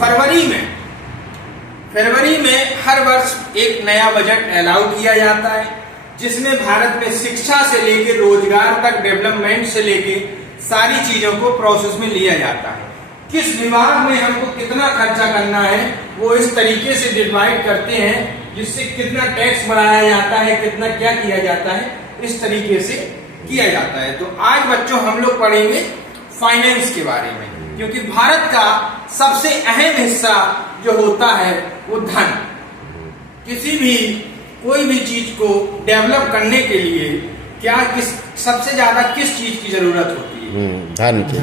फरवरी में हर वर्ष एक नया बजट अलाउ किया जाता है, जिसमें भारत में शिक्षा से लेकर रोजगार तक, डेवलपमेंट से लेकर सारी चीजों को प्रोसेस में लिया जाता है। किस विभाग में हमको कितना खर्चा करना है वो इस तरीके से डिवाइड करते हैं, जिससे कितना टैक्स बढ़ाया जाता है, कितना क्या किया जाता है, इस तरीके से किया जाता है। तो आज बच्चों हम लोग पढ़ेंगे फाइनेंस के बारे में, क्योंकि भारत का सबसे अहम हिस्सा जो होता है वो धन। कोई भी चीज को डेवलप करने के लिए सबसे ज्यादा किस चीज की जरूरत होती है? धन की।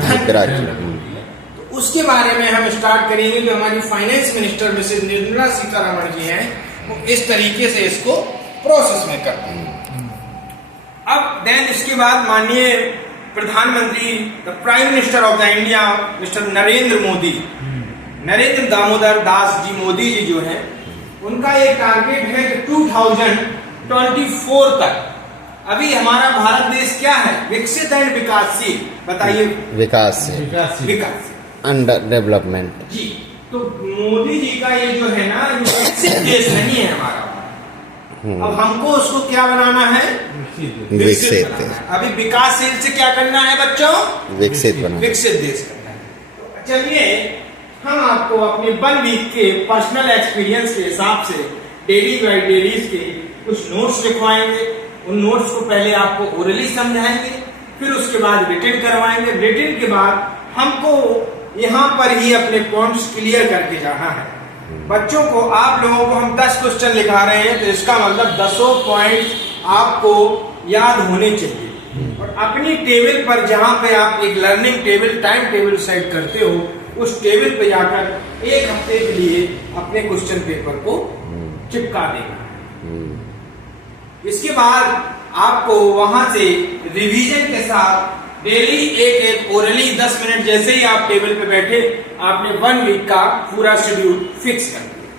तो उसके बारे में हम स्टार्ट करेंगे। जो हमारी finance minister Mrs Nirmala Sitharaman ji हैं, वो इस तरीके से इसको प्रोसेस में करते हैं। अब देन इसके बाद माननीय प्रधानमंत्री, the prime minister of the India, mister Narendra Damodar Das ji Modi ji जो हैं, उनका एक टारगेट है कि 2024 तक, अभी हमारा भारत देश क्या है? विकसित एंड विकासशील। बताइए। विकासशील अंडर डेवलपमेंट जी। तो मोदी जी का ये जो है ना, विकसित देश नहीं है हमारा। अब हमको उसको क्या बनाना है? विकसित। अभी विकासशील से क्या करना है बच्चों? विकसित देश करना है। तो चलिए हम आपको अपने 1 वीक के पर्सनल एक्सपीरियंस के हिसाब से डेली बाई डेलीज के कुछ नोट्स लिखवाएंगे। उन नोट्स को पहले आपको ओरली समझाएंगे, फिर उसके बाद रिटन करवाएंगे। रिटन के बाद हमको यहाँ पर ही अपने पॉइंट्स क्लियर करके जाना है। बच्चों को, आप लोगों को हम 10 क्वेश्चन लिखा रहे हैं, तो इसका मतलब 10 पॉइंट आपको याद होने चाहिए। और अपनी टेबल पर जहाँ पे आप एक learning table, time table set करते हो, उस टेबल पे जाकर 1 हफ्ते के लिए अपने क्वेश्चन पेपर को चिपका देना। इसके बाद आपको वहां से रिवीजन के साथ डेली एक ओरली 10 मिनट, जैसे ही आप टेबल पे बैठे, आपने 1 वीक का पूरा शेड्यूल फिक्स कर दिया,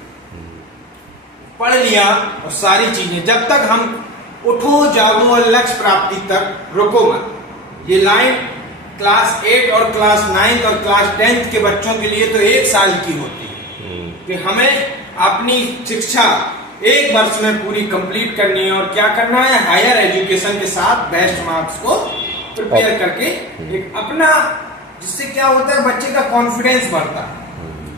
पढ़ लिया। और सारी चीजें, जब तक हम उठो जागो और लक्ष्य प्राप्ति तक रुको मत। ये लाइन क्लास 8 और क्लास 9 और क्लास 10 के बच्चों के लिए तो 1 साल की होती है कि हमें अपनी शिक्षा 1 वर्ष में पूरी कंप्लीट करनी है। और क्या करना है? हायर एजुकेशन के साथ बेस्ट मार्क्स को प्रिपेयर करके एक अपना, जिससे क्या होता है, बच्चे का कॉन्फिडेंस बढ़ता है।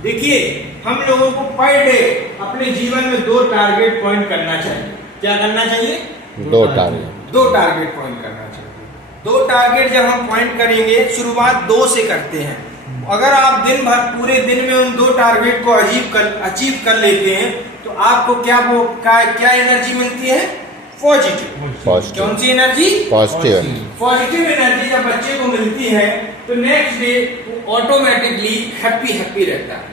देखिए, हम लोगों को पर डे अपने जीवन में 2 टारगेट पॉइंट करना चाहिए। क्या करना चाहिए? 2 टारगेट पॉइंट करना चाहिए। 2 टारगेट जब हम पॉइंट करेंगे, शुरुआत 2 से करते हैं। अगर आप दिन भर, पूरे दिन में उन 2 टारगेट को अचीव कर लेते हैं, तो आपको क्या एनर्जी मिलती है? पॉजिटिव। कौन सी एनर्जी? पॉजिटिव एनर्जी जब बच्चे को मिलती है, तो नेक्स्ट डे वो ऑटोमेटिकली हैप्पी रहता है।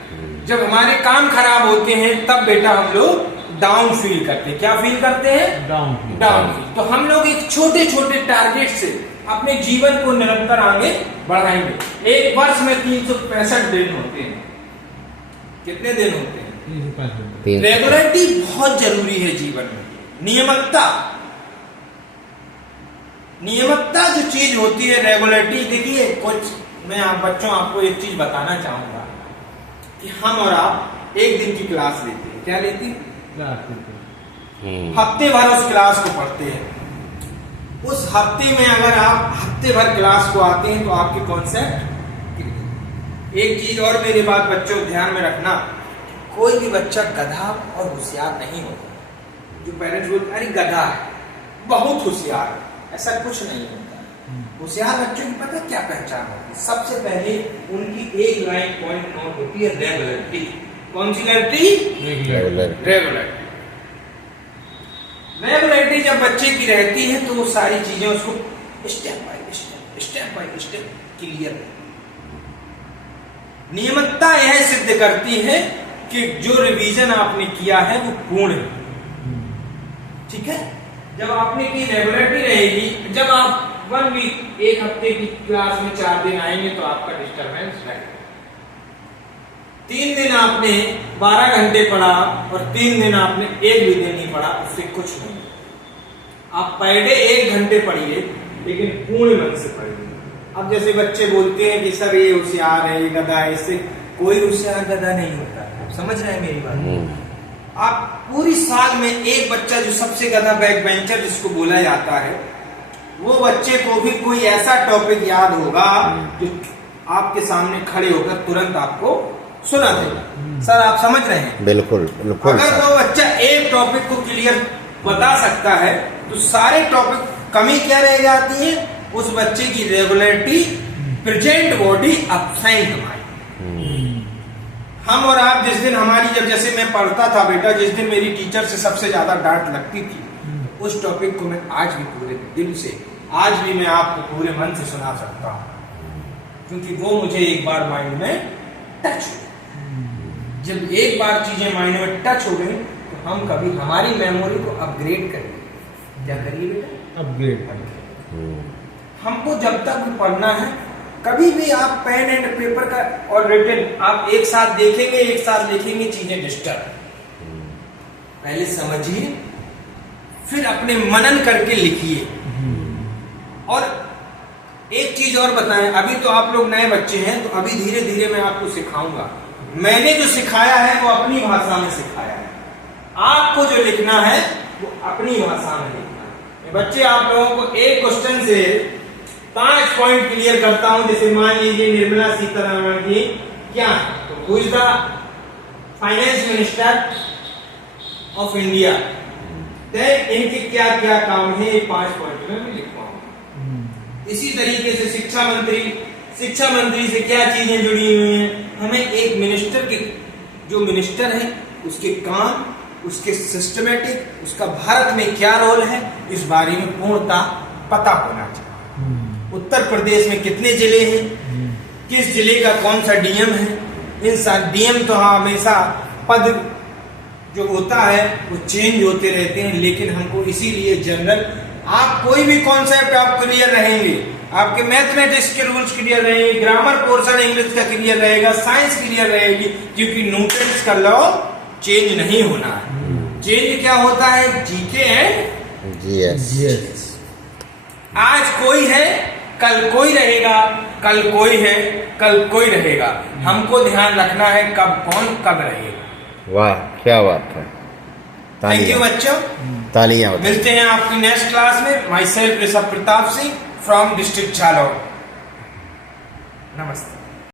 जब हमारे काम खराब होते हैं, तब बेटा हम लोग डाउन फील करते हैं। क्या फील करते हैं? Down feel. तो हम लोग एक छोटे छोटे टारगेट से अपने जीवन को निरंतर आगे बढ़ाएंगे। 1 वर्ष में 365 दिन होते हैं। कितने दिन होते हैं? रेगुलरिटी बहुत जरूरी है जीवन में। नियमितता जो चीज होती है, रेगुलरिटी। देखिए, बच्चों आपको एक चीज बताना चाहूंगा कि हम और आप एक दिन की क्लास लेते हैं। क्या लेते हैं? हफ्ते भर उस क्लास को पढ़ते हैं। उस हफ्ते में अगर आप हफ्ते भर क्लास को आते हैं, तो आपके कॉन्सेप्ट। एक चीज और मेरी बात बच्चों ध्यान में रखना, कोई भी बच्चा गधा और होशियार नहीं होता। जो पेरेंट्स बोलते अरे गधा है, बहुत होशियार है, ऐसा कुछ नहीं होता। होशियार बच्चों की पता क्या पहचान होती है? सबसे पहले उनकी एक लाइन पॉइंट नोट होती है, रेगुलरिटी। कौन सी रेगुलरिटी जब बच्चे की रहती है, तो वो सारी चीजें उसको स्टेप बाय स्टेप क्लियर। नियमितता यह सिद्ध करती है कि जो रिवीजन आपने किया है वो पूर्ण है। ठीक है? जब आपने की रेगुलरिटी रहेगी, जब आप 1 वीक, 1 हफ्ते की क्लास में 4 दिन आएंगे, तो आपका डिस्टर्बेंस रहेगा। 3 दिन आपने 12 घंटे पढ़ा और 3 दिन आपने 1 भी दिन नहीं पढ़ा, उससे कुछ नहीं। आप पर डे 1 घंटे पढ़िए, लेकिन पूर्ण मन से पढ़िए। अब जैसे बच्चे बोलते हैं कि सर ये होशियार है, ये गधा है, इससे कोई होशियार गधा नहीं होता। आप समझ रहे हैं मेरी बात? आप पूरी साल में एक बच्चा जो सबसे गधा बैक बेंचर जिसको बोला जाता है, वो बच्चे को भी कोई ऐसा टॉपिक याद होगा जो आपके सामने खड़े होकर तुरंत आपको सुना देगा। सर आप समझ रहे हैं? बिल्कुल बिल्कुल अगर सर। वो बच्चा एक टॉपिक को क्लियर बता सकता है तो सारे टॉपिक कमी क्या रह जाती है? उस बच्चे की regularity, present body, absent mind. हम और आप जिस दिन हमारी, जब जैसे मैं पढ़ता था बेटा, जिस दिन मेरी टीचर से सबसे ज्यादा डांट लगती थी, उस टॉपिक को मैं आज भी पूरे दिल से, आज भी मैं आपको पूरे मन से सुना सकता हूँ, क्योंकि वो मुझे एक बार माइंड में टच हो। जब एक बार चीजें माइंड में टच हो गई तो हम कभी हमारी मेमोरी को अपग्रेड करेंगे। क्या करिए बेटा? अपग्रेड। हमको जब तक भी पढ़ना है, कभी भी आप पेन एंड पेपर का और रिटन आप एक साथ देखेंगे, एक साथ लिखेंगे, चीजें डिस्टर्ब। पहले समझिए, फिर अपने मनन करके लिखिए। और एक चीज और बताएं, अभी तो आप लोग नए बच्चे हैं, तो अभी धीरे धीरे मैं आपको सिखाऊंगा। मैंने जो सिखाया है वो अपनी भाषा में सिखाया है, आपको जो लिखना है वो अपनी भाषा में लिखना है। बच्चे, आप लोगों को एक क्वेश्चन से 5 पॉइंट क्लियर करता हूं। जैसे मान लीजिए निर्मला सीतारमण जी क्या है, तो who is the finance minister of India, इनके क्या क्या काम है, ये 5 पॉइंट में मैं लिखवाऊंगा। इसी तरीके से शिक्षा मंत्री से क्या चीजें जुड़ी हुई हैं, हमें एक मिनिस्टर के, जो मिनिस्टर है उसके काम, उसके सिस्टमेटिक, उसका भारत में क्या रोल है, इस बारे में पूर्णता पता होना चाहिए। उत्तर प्रदेश में कितने जिले हैं, किस जिले का कौन सा डीएम है, इन सारे डीएम तो हमेशा पद जो होता है वो चेंज होते रहते हैं, लेकिन हमको इसीलिए जनरल, आप कोई भी कॉन्सेप्ट आप क्लियर रहेंगे, आपके मैथमेटिक्स के रूल्स क्लियर रहेंगे, ग्रामर पोर्शन इंग्लिश का क्लियर रहेगा, साइंस क्लियर रहेगी, क्योंकि न्यूटन का लॉ चेंज नहीं होना है। चेंज क्या होता है? GK and GS. आज कोई है, कल कोई रहेगा, कल कोई है, कल कोई रहेगा। हमको ध्यान रखना है कब कौन कब रहेगा। वाह, क्या बात है। थैंक यू बच्चों, तालियां। मिलते हैं आपकी नेक्स्ट क्लास में। My self Rishabh Pratap Singh from district Jalore. नमस्ते।